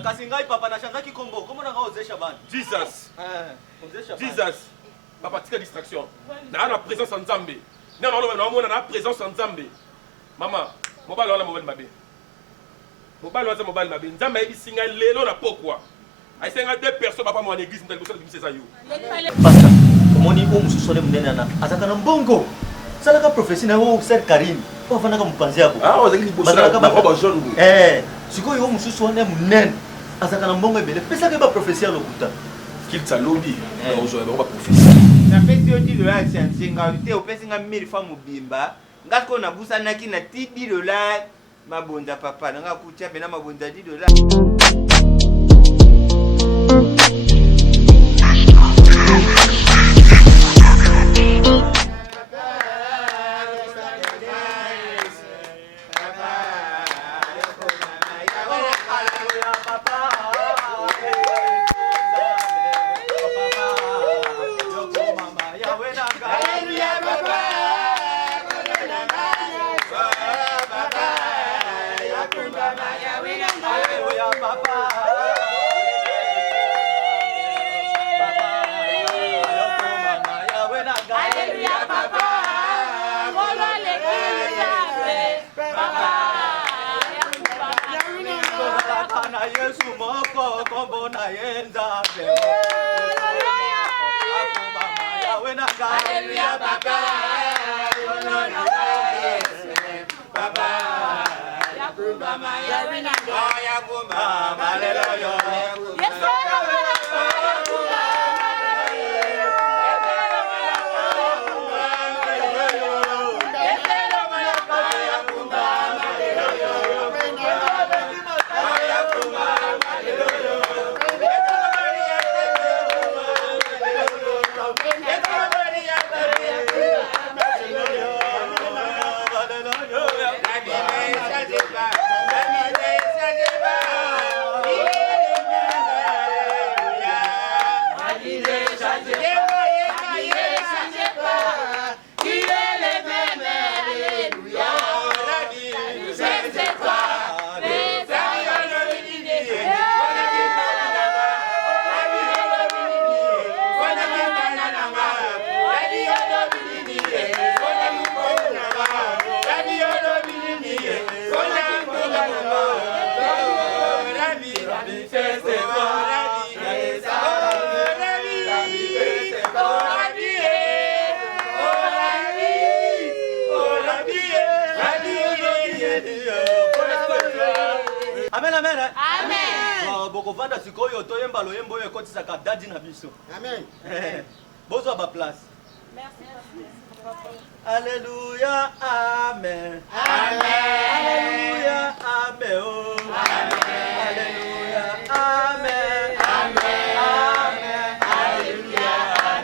Na kasi ngai papa na shanga kikombo. Comment na ozesha bana? Jesus. Ozesha. Jesus. Papa tika distraction. Na na présence en Nzambe. Na na présence en Nzambe. Maman, mobile wala mobile mabe. Mobile wala mobile mabe. Nzambe yebi singa lelo na pokwa. Aisenga deux personnes papa mo en église ndali bosa bimisa yo. Pastor, komoni o mususole munene na azaka na mbongo. Salaka prophétie na o ser Karim. Ko fana ka mupanzi yako. Ah, ozaki liboso na roba jaune. Sikoyo o mususu wana munene. Azaka na mbongo ebele. Pesa ke ba prophétie ya lokuta. Qu'il talobi. Na ozo ba prophétie. Na pesi oti lo la sensinga te o pesi nga 1000 fois mobimba. Ngako na busana ki na $10 mabonda papa nga kutia bena mabonda $10. Amen, amen. Amen. Boko vanda sikoyo toyemba loyembo yo ekotisa ka dadi na biso. Amen. Bozo ba place. Merci. Alléluia, amen. Amen. Alléluia, amen. Oh. Amen. Alléluia, amen. Amen. Amen. Alléluia.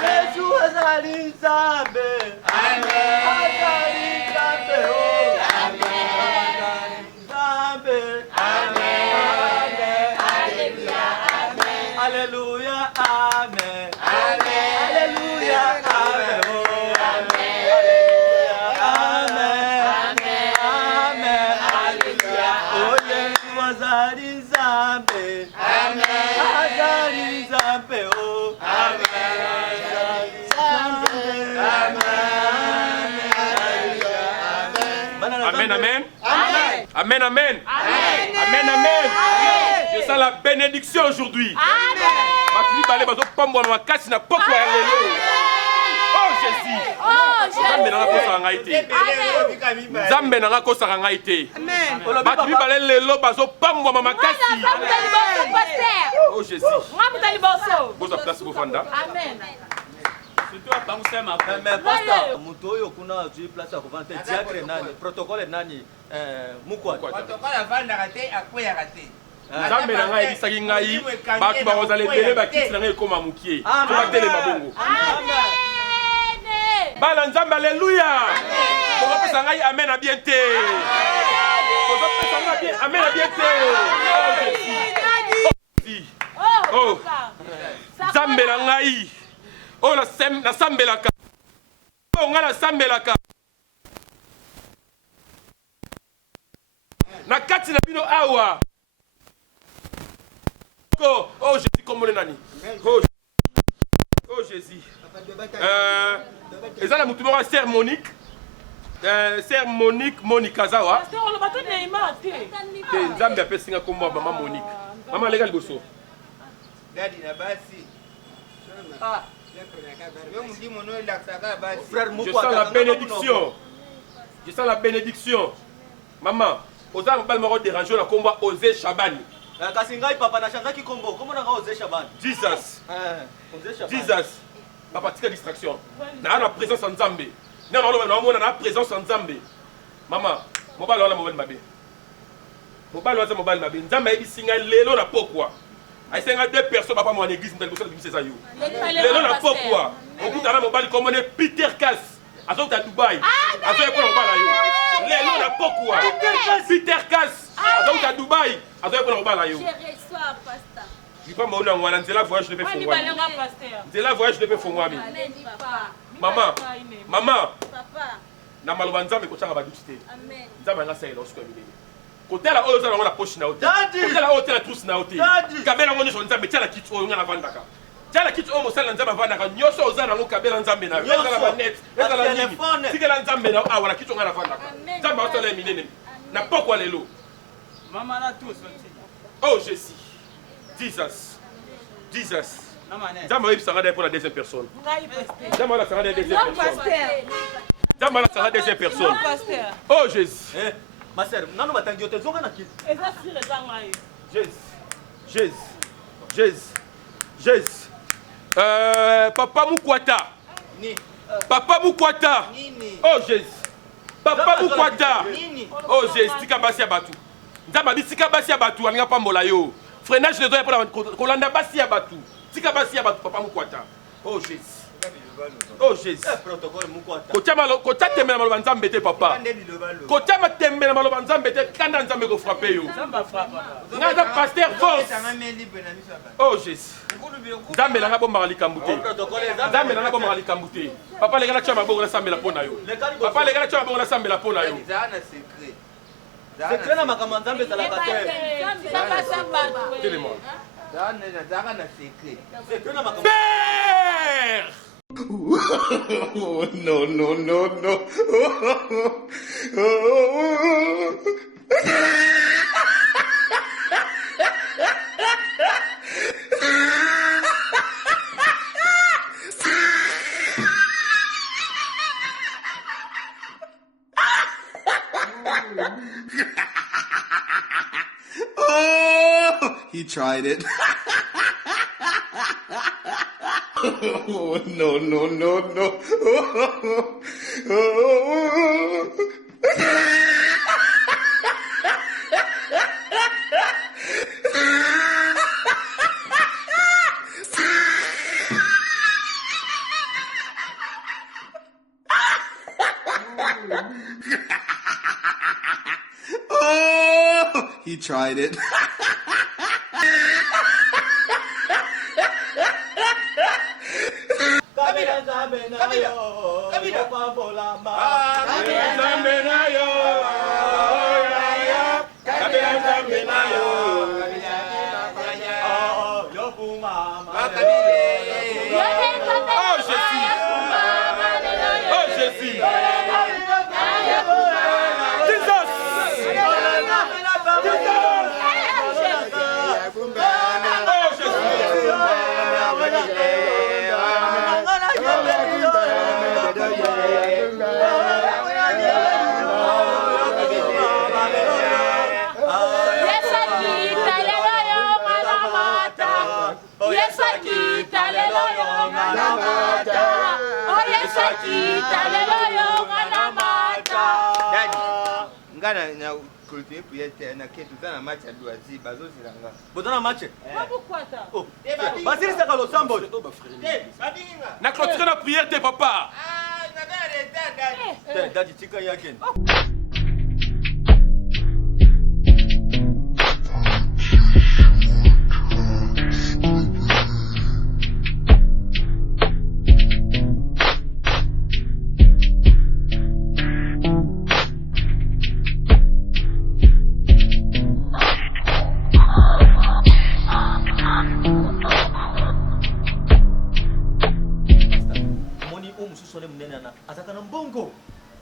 Yesu azali Nzambe. Amen. Azali Nzambe. Oh. Amen. Nzambe. Alléluia, amen. Amen. Alléluia, amen. Oh, amen. Amen. Amen. Alléluia. Oh, Yesu azali Nzambe. Amen. Azali Nzambe. Oh, amen. Azali Nzambe. Amen, amen. Amen, amen. Amen, amen. Je sens la bénédiction aujourd'hui. Amen. Oh Jésus. Nzambe nanga kosa ngai te. Nzambe nanga kosa ngai te. Bato mibale lelo bazo pambwa makasi. Oh Jésus. Boza place bofanda. Amen. Surtout à Pamusema. Mais pasteur, mutoyo kuna tu place à kovante diacre nani, protocole nani, mukwa. Protocole avanda raté akwya raté. Nzambe na ngai ebisaki ngai bato bakozala ebele bakiti na ngai ekoma mokie to batelema bongo. Bala Nzambe, alléluia. Bokopesa ngai amen à bien te. Bokopesa ngai amen à bien te. Oh Nzambe na ngai. Oh na sambelaka. Oh nga na sambelaka. Na kati na bino awa. Oh Jésus, comme on est nani. Oh Jésus. Et ça, la moutouma, sœur Monique. Sœur Monique, Monique Azawa. Nzambe appelle singa comme moi, maman Monique. Maman, les gars, le bosso. Dadi na basi. Ah. Je sens la bénédiction. Je sens la bénédiction. Maman, aux armes, je vais déranger la combat Osé Chabani. Papa na changaki kombo. Comment on a Osé Chabani? Jesus. Jesus. Papa, tika distraction. Na la présence en Zambé. Na la présence en Zambé. Maman, mobile wala mobile mabe. Mobile wala mobile mabe. Nzamba ebi singa lelo na pokwa. Aïsenga 2 personnes papa moi en église m'tali bossa de ça yo. Lelo na pokwa. Okuta na mobile comme on Peter Kass. Azo ta Dubaï. Azo ko na mobile yo. Lelo na pokwa. Peter Kass. Azo ta Dubaï. Azo ko na mobile yo. Je reçois pasteur. Je pas moi on nzela voyage de pe fongwa. Nzela voyage de pe fongwa mi. Maman. Maman. Papa. Na maloba nzambe ko tanga ba dutite. Amen. Nzambe nga saela osiko minene. Kotela oyo za na poche na hote. Kotela oyo tela trousse na hote. Kabela ngoni so nzambe tela kitu oyo ngana vandaka. Tela kitu oyo mosala nzambe vandaka nyoso oza na ngo kabela nzambe na. Ezala ba net. Ezala nini. Tikela nzambe na awa na kitu ngana vandaka. Nzambe osala minene. Na pokwa lelo. Mama na tous. Oh Jésus. Jesus. Jesus. Nzambe oyo sera pour la deuxième personne. Nzambe oyo sera la deuxième personne. Nzambe oyo sera la deuxième personne. Oh Jésus. Ma sœur, nano batangi yote zonga na kitu. Jésus. Papa Mukwata. Papa Mukwata. Oh Jésus. Papa Mukwata. Oh Jésus, tika basi ya batu. Nzamba bisika basi ya batu alinga pambola yo. Freinage les doigts pour kolanda basi ya batu. Tika basi ya batu papa Mukwata. Oh Jésus. Oh Jésus. Kota tembe na maloba nzambe te papa. Kota tembe na maloba nzambe te kanda nzambe ko frapper yo. Nga pasteur force. Oh Jésus. Nzambe langa bomba likambu te. Nzambe langa bomba likambu te. Papa lega na chama bongo na sambela pona yo. Papa lega na chama bongo na sambela pona yo. Secret na makambo nzambe za la terre. Télémon. Zaka na secret. Secret na makambo. Père! Oh, no, no, no, no. Oh, he tried it. Oh, no, no, no, no. Oh, he tried it. Na kultuye puyete na ketu zana match ya duazi bazo zilanga. Bodona match. Babukwata. Oh. Basili saka lo sambo. Babinga. Na clôture na prière te papa. Na dada. Dadi tika yake. mususu le munene na azaka na mbongo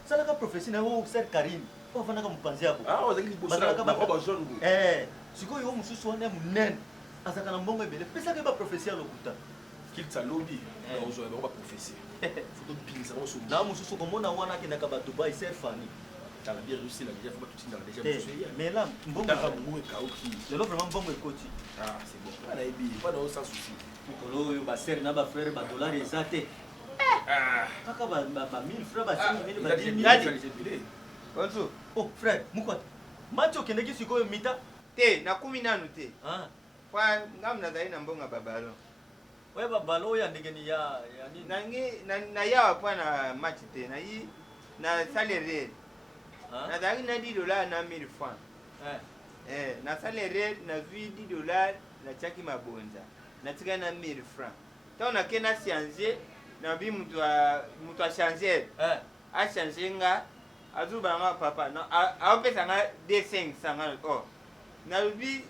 salaka prophétie na wo ser Karim o fana ka mupanzi yako ozaki liboso na roba jaune sikoyo wo mususu wana munene azaka na mbongo ebele pesa ke ba prophétie ya lokuta kilta lobby na ozo ba prophétie faut pinza on so na mususu komona wana ke na ka ba Dubai ser fani tala bien réussi la déjà faut pas tout déjà mususu mais là mbongo ka mbongo ka oki lelo vraiment mbongo ekoti c'est bon ana ebi pas dans sans souci mikolo oyo ba ser na ba frère ba dollar eza te kaka ba 1000 francs ba 5000 ba 10000 Bonso. oh frère mukwata macho kendeki sikoyo mita Te na 15 te. Kwa ngam na zaina mbonga babalo. Wewe babalo ya ndege ni ya nini? Na ya kwa na match te na yi na salaire. Na dagi na $10 na 1000 francs. Na salaire na $10 na chaki mabonza. Na tika na 1000 francs. Taona kena changer na bi mtu a changer. A changer nga azuba nga papa na a pesa nga D500 nga na bi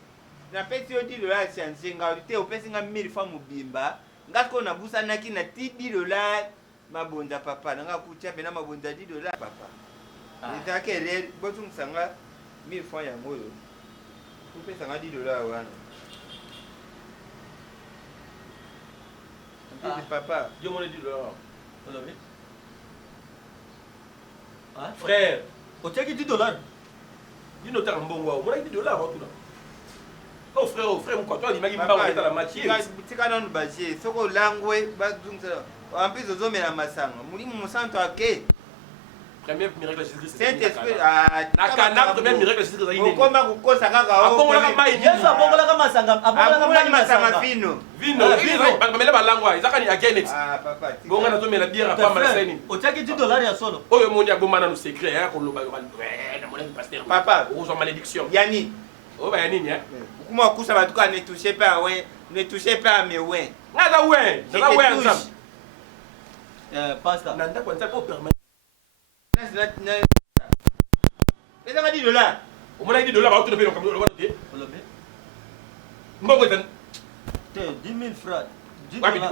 na pesi yo $10 changer nga te opesi nga 1000 francs mubimba ngako na busa naki na $10 mabonza papa nga kucha bena mabonza $10 papa ita kere botung sanga 1000 francs ya ngoyo opesa nga $10 wana papa yo mon $10 Olobi frère oteki $10 dino ta mbongo wa mona $10 otuna oh frère mon toi il m'a dit pas la matière tika non baje soko langwe bazungsa en plus ozomela masanga mulimu musanto ake premier miracle Jésus-Christ Saint-Esprit na premier miracle Jésus-Christ ine okoma kukosa kaka abongola ka mai Yesu abongola ka masanga abongola ka masanga vino bamela balangwa ezaka ni again it papa bonga na tomela bière pa maseni oteki $10 ya solo oyo moni abomana no secret ya ko loba na mona pasteur papa ozo malédiction yani o ba yani ya kuma kusa batuka ne toucher pas ouais ne toucher pas mes ouais ngaza ouais ngaza ouais ensemble pastor nanda kwanza ko permettre pesa nga $10 omona $10 ba otuno pe no kamlo ba te Olobi mbongo tan te 10 000 francs wapi $10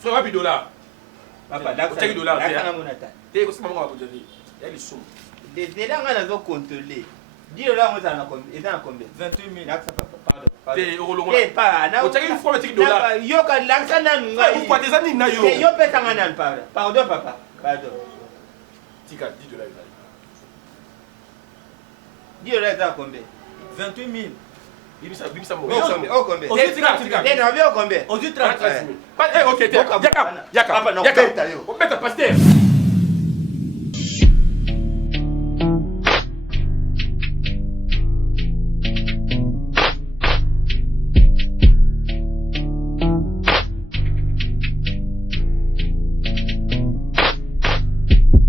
frère wapi $10 papa oteki $10 la mona ta te ko sima ngo ba bojeli ya lisumu de là nga nazo contrôler $10 ngo na combien eza na combien 28 000 naksa papa te olongo te pa na oteki une fois oteki $10 yo ka laksa na nga ou quoi des années na yo te yo pesa nga na pardon papa pardon tika $10 $10 eza combien 28 000 bimisa mo oh combien Ozi tika te na bio combien Ozi 30 pas ok te yaka Papa, non, beta yo. beta pasteur